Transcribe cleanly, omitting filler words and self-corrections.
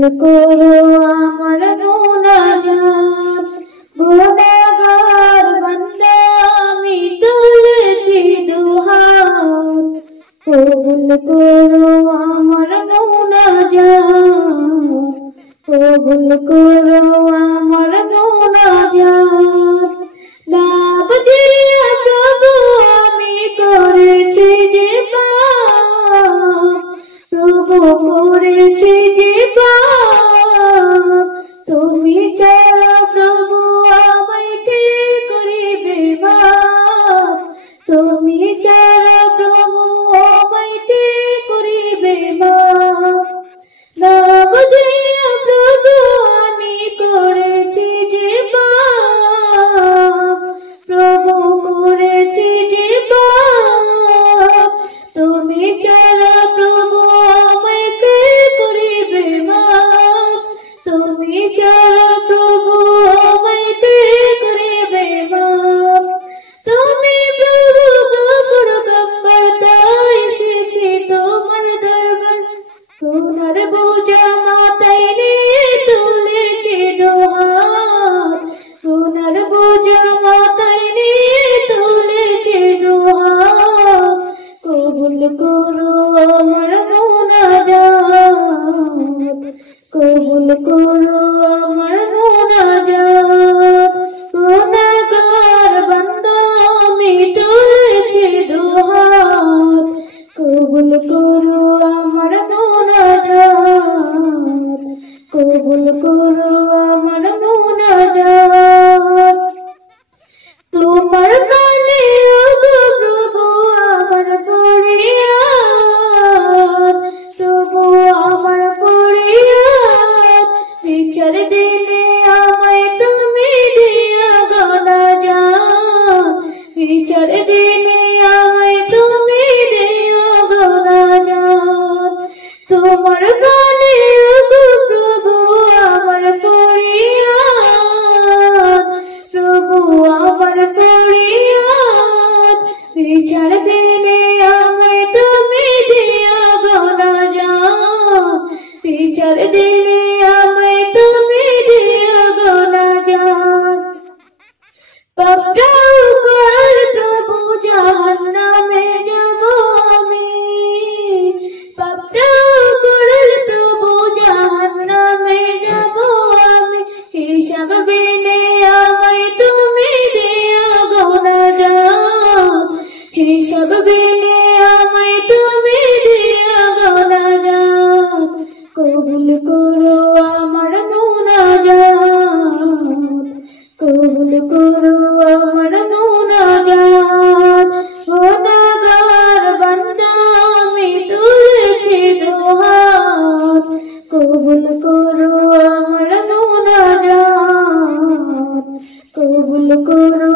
কবুল করো আমার মুনাজাত গুনাহগার বান্দা আমি তুলেছি দুহাত কবুল করো আমার মুনাজাত কবুল করো আমার মুনাজাত নাম দিয়া প্রভু আমি করেছি যে পাপ প্রভু করেছি যে পাপ তুমি ছাড়া প্রভু আমায় কে করিবে মাপ তুমি ছাড়া প্রভু আমায় কে করিবে মাপ নাম দিয়া প্রভু আমি করেছি যে পাপ প্রভু করেছি যে পাপ তুমি ছাড়া প্রভু আমায় কে করিবে মাপ তুমি ছাড়া প্রভু আমায় কে করিবে মাপ তুমি প্রভু গফুর গফ্ফার তাই এসেছি তোমার দরবার গুনার বোঝা মাথায় নিয়ে তুলেছি দুহাত গুনার বোঝা মাথায় নিয়ে তুলেছি দুহাত কবুল করো আমার মুনাজাত কবুল করো আমার মুনাজাত গুনাহগার বান্দা আমি তুলেছি দুহাত কবুল করো আমার মুনাজাত কবুল করো আমার মুনাজাত তোমার কানে ওগো প্রভু আমার ফরিয়াদ প্রভু আমার ফরিয়াদ বিচার দিনে আমায় তুমি দিয়া গনাজাত বিচার দিনে আমায় তুমি দিয়া গনাজাত তোমার কানে ওগো প্রভু আমার ফরিয়াদ প্রভু আমার ফরিয়াদ বিচার দিনে আমায় তুমি দিয়া গনাজাত বিচার দিনে আমায় তুমি দিয়া গনাজাত পাপটাও করাল প্রভু জাহান্নামে যাব আমি পাপটাও করাল প্রভু জাহান্নামে যাব আমি হিসাব বিনে আমায় তুমি দিয়া গনাজাত হিসাব বিনে আমায় তুমি দিয়া গনাজাত কবুল করো আমার মুনাজাত কবুল করো আমার মুনাজাত গুনাহগার বান্দা আমি তুলেছি দুহাত কবুল করো আমার মুনাজাত কবুল করো